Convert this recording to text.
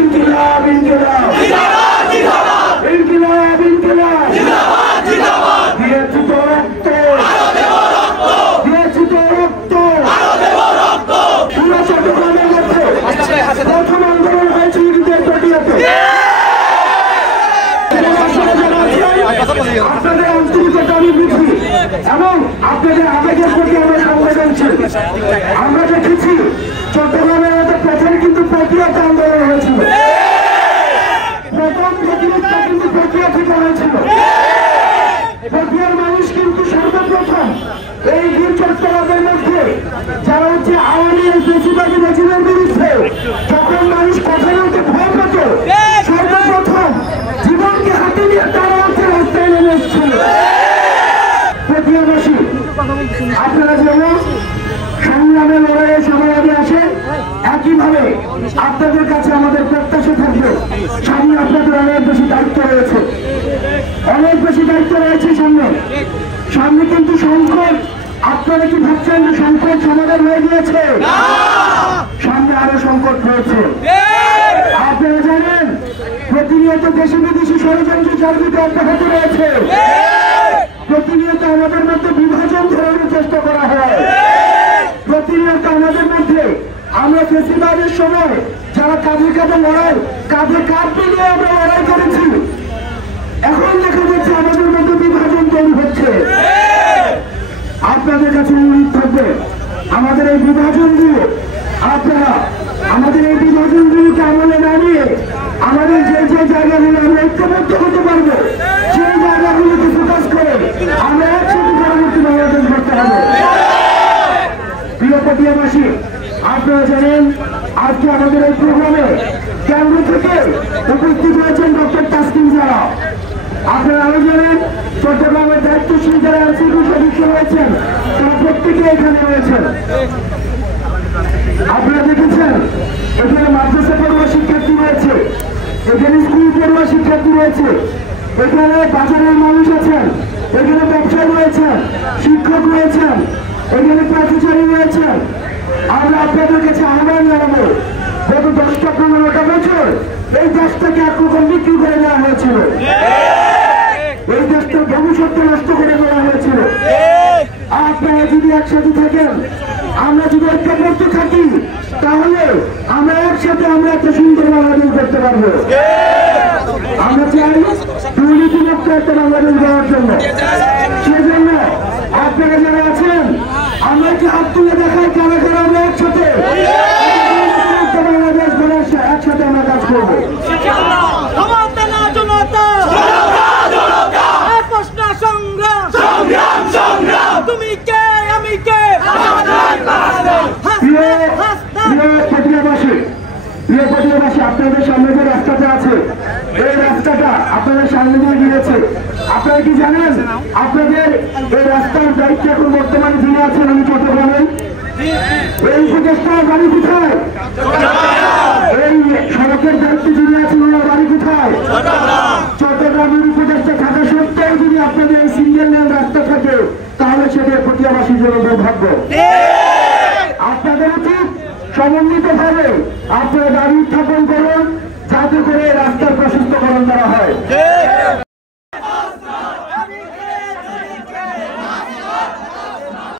ইনকিলাব ইনকিলাব ইনকিলাব ইনকিলাব দিয়েছি তো রক্ত দিয়েছি তো রক্ত পুরো চট্টগ্রামের মধ্যে প্রথম আন্দোলন হয়েছে ইহুদের পটিয়াতে। আপনাদের আন্তরিকতা আমি বুঝি এবং আপনাদের আবেগের প্রতি আমরা সংবেদনশীল। আমরা দেখেছি চট্টগ্রামের মধ্যে প্রথম কিন্তু প্রক্রিয়াতে আন্দোলন হয়েছিল, প্রথম প্রতিরোধটা কিন্তু প্রক্রিয়া থেকে হয়েছিল। প্রক্রিয়ার মানুষ কিন্তু সর্বপ্রথম এই বীর চট্টগ্রামের মধ্যে যারা হচ্ছে আওয়ামী বেশিরভাগী রেজিমের বিরুদ্ধে যখন মানুষ কথা বলতে ভয় পেত, সর্বপ্রথম জীবনকে হাতে নিয়ে তারা হচ্ছে রাস্তায় নেমে এসেছিল। প্রক্রিয়াবাসী আপনারা যেমন সংগ্রামে লড়াইয়ে সবাই আগে আসে, একইভাবে আপনাদের কাছে আমাদের প্রত্যাশা থাকবে সামনে আপনাদের অনেক বেশি দায়িত্ব রয়েছে, অনেক বেশি দায়িত্ব রয়েছে সামনে। সামনে কিন্তু সংকট, আপনারা কি ভাবছেন যে সংকট সমাধান হয়ে গিয়েছে? সামনে আরো সংকট রয়েছে। আপনারা জানেন প্রতিনিয়ত দেশে বিদেশি ষড়যন্ত্র চারিদিকে অব্যাহত রয়েছে, প্রতিনিয়ত আমাদের মধ্যে বিভাজন ধরানোর চেষ্টা করা হয়, প্রতিনিয়ত আমাদের মধ্যে আমরা ফেসিবাদের সময় যারা কাঁধে কাঁধে লড়াই, কাঁধে কাঁধ মিলিয়ে আমরা লড়াই করেছি, এখন দেখা যাচ্ছে আমাদের মধ্যে বিভাজন তৈরি হচ্ছে। আপনাদের কাছে অনুরোধ থাকবে আমাদের এই বিভাজনগুলো, আপনারা আমাদের এই বিভাজনগুলোকে আমলে না নিয়ে আমাদের যে যে জায়গাগুলো আমরা ঐক্যবদ্ধ হতে পারবো সেই জায়গাগুলোকে ফোকাস করে আমরা একসাথে পরবর্তী বাংলাদেশ করতে হবে। প্রিয় পটিয়াবাসী, আপনারা জানেন আজকে আমাদের এই প্রোগ্রামে কেন্দ্র থেকে উপস্থিত হয়েছেন ডক্টর তাসকিন জারা। আপনারা আরো জানেন চট্টগ্রামের দায়িত্বশীল যারা এনসিপি সদস্য রয়েছেন তারা প্রত্যেকে এখানে রয়েছেন। আপনারা দেখেছেন এখানে মাদ্রাসা পড়ুয়া শিক্ষার্থী রয়েছে, এখানে স্কুল পড়ুয়া শিক্ষার্থী রয়েছে, এখানে বাজারের মানুষ আছেন, এখানে ব্যবসায়ী রয়েছেন, শিক্ষক রয়েছেন, এখানে প্রাথমিক রয়েছেন। আমরা আপনাদের কাছে আহ্বান জানাবো, গত 10-15টা বছর এই দেশটাকে একরকম বিক্রি করে দেওয়া হয়েছিল, এই দেশটা ভবিষ্যৎ নষ্ট করে দেওয়া হয়েছিল। আপনারা যদি একসাথে থাকেন, আমরা যদি ঐক্যবদ্ধ থাকি, তাহলে আমরা একসাথে আমরা একটা সুন্দর বাংলাদেশ করতে পারবো। আমরা চাই দুর্নীতিমুক্ত একটা বাংলাদেশ দেওয়ার জন্য। সেজন্য আপনারা যারা আছেন আমরা কি হাত তুলে দেখাই কারা কারা আমরা একসাথে বাংলাদেশ গড়ার একসাথে আমরা কাজ করবো। আপনাদের সামনে যে রাস্তাটা আছে এই রাস্তাটা আপনাদের সামনে দিয়ে গিয়েছে। আপনারা কি জানেন আপনাদের এই রাস্তার দায়িত্ব এখন বর্তমানে যিনি আছেন আমি চট্টগ্রামে, এই উপদেষ্টার বাড়ি কোথায়? এই সড়কের দায়িত্ব যিনি আছেন ওনার বাড়ি কোথায়? চট্টগ্রামের উপদেষ্টা থাকা সত্ত্বেও যদি আপনাদের এই সিঙ্গেল লেন রাস্তা থাকে তাহলে সেটা পটিয়াবাসীর জন্য দুর্ভাগ্য। আপনাদের উচিত সমন্বিত ভাবে আপনারা দাবি উত্থাপন করুন যাতে করে রাস্তার প্রশস্তকরণ করা হয়।